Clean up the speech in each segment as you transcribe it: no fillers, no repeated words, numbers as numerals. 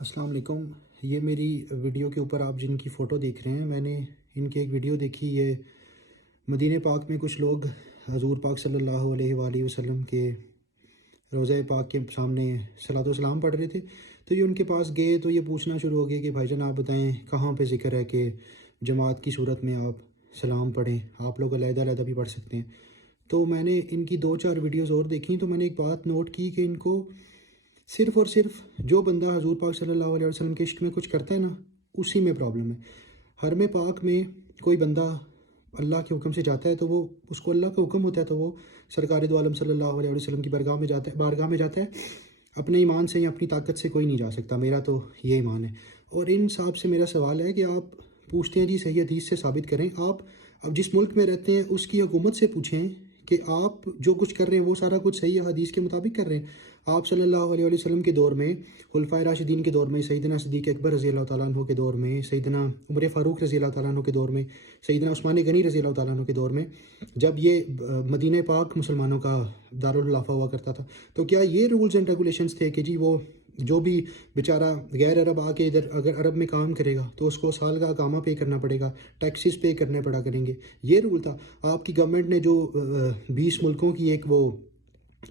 السلام علیکم۔ یہ میری ویڈیو کے اوپر آپ جن کی فوٹو دیکھ رہے ہیں، میں نے ان کی ایک ویڈیو دیکھی۔ یہ مدینہ پاک میں کچھ لوگ حضور پاک صلی اللہ علیہ وآلہ وسلم کے روضہ پاک کے سامنے صلاۃ و سلام پڑھ رہے تھے، تو یہ ان کے پاس گئے تو یہ پوچھنا شروع ہو گیا کہ بھائی جان آپ بتائیں کہاں پہ ذکر ہے کہ جماعت کی صورت میں آپ سلام پڑھیں، آپ لوگ علیحدہ علیحدہ بھی پڑھ سکتے ہیں۔ تو میں نے ان کی 2-4 ویڈیوز اور دیکھیں تو میں نے ایک بات نوٹ کی کہ ان کو صرف اور صرف جو بندہ حضور پاک صلی اللہ علیہ وسلم کے عشق میں کچھ کرتا ہے نا، اسی میں پرابلم ہے۔ حرم پاک میں کوئی بندہ اللہ کے حکم سے جاتا ہے تو وہ اس کو اللہ کا حکم ہوتا ہے تو وہ سرکار دو عالم صلی اللہ علیہ وسلم کی بارگاہ میں جاتا ہے۔ اپنے ایمان سے یا اپنی طاقت سے کوئی نہیں جا سکتا، میرا تو یہ ایمان ہے۔ اور ان صاحب سے میرا سوال ہے کہ آپ پوچھتے ہیں جی صحیح حدیث سے ثابت کریں، آپ اب جس ملک میں رہتے ہیں اس کی حکومت سے پوچھیں کہ آپ جو کچھ کر رہے ہیں وہ سارا کچھ صحیح حدیث کے مطابق کر رہے ہیں۔ آپ صلی اللہ علیہ وسلم کے دور میں، خلفائے راشدین کے دور میں، سیدنا صدیق اکبر رضی اللہ تعالیٰ عنہ کے دور میں، سیدنا عمر فاروق رضی اللہ تعالیٰ عنہ کے دور میں، سیدنا عثمان غنی رضی اللہ تعالیٰ عنہ کے دور میں، جب یہ مدینہ پاک مسلمانوں کا دارالخلافہ ہوا کرتا تھا، تو کیا یہ رولز اینڈ ریگولیشنز تھے کہ جی وہ جو بھی بیچارہ غیر عرب آ کے ادھر اگر عرب میں کام کرے گا تو اس کو سال کا اقامہ پے کرنا پڑے گا، ٹیکسز پے کرنے پڑا کریں گے؟ یہ رول تھا۔ آپ کی گورنمنٹ نے جو 20 ملکوں کی ایک وہ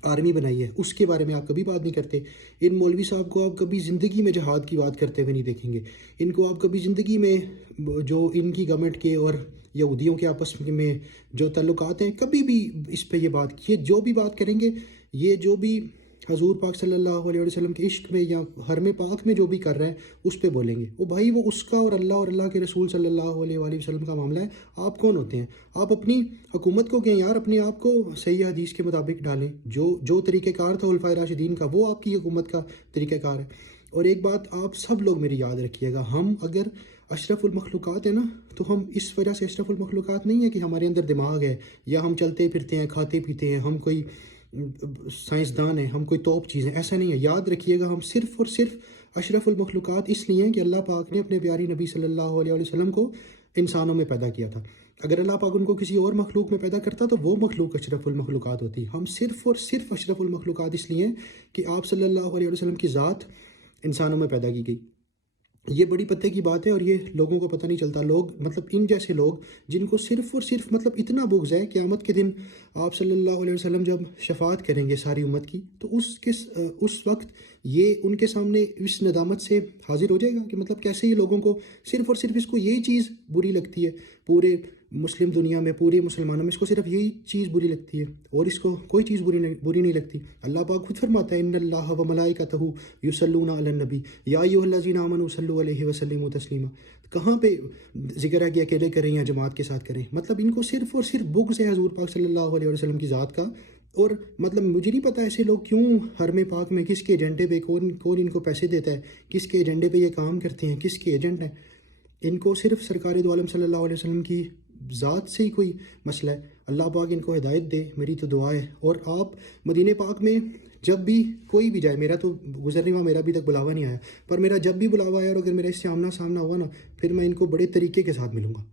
آرمی بنائی ہے، اس کے بارے میں آپ کبھی بات نہیں کرتے۔ ان مولوی صاحب کو آپ کبھی زندگی میں جہاد کی بات کرتے ہوئے نہیں دیکھیں گے۔ ان کو آپ کبھی زندگی میں جو ان کی گورنمنٹ کے اور یہودیوں کے آپس میں جو تعلقات ہیں، کبھی بھی اس پہ یہ بات کی، جو بھی بات کریں گے، یہ جو بھی حضور پاک صلی اللہ علیہ وسلم کے عشق میں یا حرم پاک میں جو بھی کر رہے ہیں اس پہ بولیں گے۔ وہ بھائی وہ اس کا اور اللہ کے رسول صلی اللہ علیہ وآلہ وسلم کا معاملہ ہے، آپ کون ہوتے ہیں؟ آپ اپنی حکومت کو کہیں یار اپنے آپ کو صحیح حدیث کے مطابق ڈالیں، جو طریقہ کار تھا خلفائے راشدین کا وہ آپ کی حکومت کا طریقہ کار ہے۔ اور ایک بات آپ سب لوگ میری یاد رکھیے گا، ہم اگر اشرف المخلوقات ہیں نا تو ہم اس وجہ سے اشرف المخلوقات نہیں ہے کہ ہمارے اندر دماغ ہے یا ہم چلتے پھرتے ہیں کھاتے پیتے ہیں، ہم کوئی سائنسدان ہیں، ہم کوئی توپ چیز ہیں، ایسا نہیں ہے۔ یاد رکھیے گا ہم صرف اور صرف اشرف المخلوقات اس لیے ہیں کہ اللہ پاک نے اپنے پیاری نبی صلی اللہ علیہ وسلم کو انسانوں میں پیدا کیا تھا۔ اگر اللہ پاک ان کو کسی اور مخلوق میں پیدا کرتا تو وہ مخلوق اشرف المخلوقات ہوتی۔ ہم صرف اور صرف اشرف المخلوقات اس لیے ہیں کہ آپ صلی اللہ علیہ وسلم کی ذات انسانوں میں پیدا کی گئی۔ یہ بڑی پتے کی بات ہے اور یہ لوگوں کو پتہ نہیں چلتا۔ لوگ مطلب ان جیسے لوگ جن کو صرف اور صرف مطلب اتنا بغض ہے، قیامت کے دن آپ صلی اللہ علیہ وسلم جب شفاعت کریں گے ساری امت کی تو اس وقت یہ ان کے سامنے اس ندامت سے حاضر ہو جائے گا کہ مطلب کیسے یہ لوگوں کو صرف اور صرف اس کو یہی چیز بری لگتی ہے، پورے مسلم دنیا میں پورے مسلمانوں میں اس کو صرف یہی چیز بری لگتی ہے اور اس کو کوئی چیز بری نہیں لگتی۔ اللہ پاک خود فرماتا ہے ان اللہ و ملائکتہ یصلون علی النبی یا ایھا الذین آمنوا صلوا علیہ وسلموا تسلیما۔ کہاں پہ ذکر ہے کہ اکیلے کریں یا جماعت کے ساتھ کریں؟ مطلب ان کو صرف اور صرف بغض ہے حضور پاک صلی اللہ علیہ وسلم کی ذات کا۔ اور مطلب مجھے نہیں پتہ ایسے لوگ کیوں حرم پاک میں کس کے ایجنڈے پہ کون ان کو پیسے دیتا ہے، کس کے ایجنڈے پہ یہ کام کرتے ہیں، کس کے ایجنٹ ہیں۔ ان کو صرف سرکار دو عالم صلی اللہ علیہ وسلم کی ذات سے ہی کوئی مسئلہ ہے۔ اللہ پاک ان کو ہدایت دے، میری تو دعا ہے۔ اور آپ مدینہ پاک میں جب بھی کوئی بھی جائے، میرا تو گزرنے ہوا میرا ابھی تک بلاوا نہیں آیا، پر میرا جب بھی بلاوا آیا اور اگر میرا اس سے آمنا سامنا ہوا نا، پھر میں ان کو بڑے طریقے کے ساتھ ملوں گا۔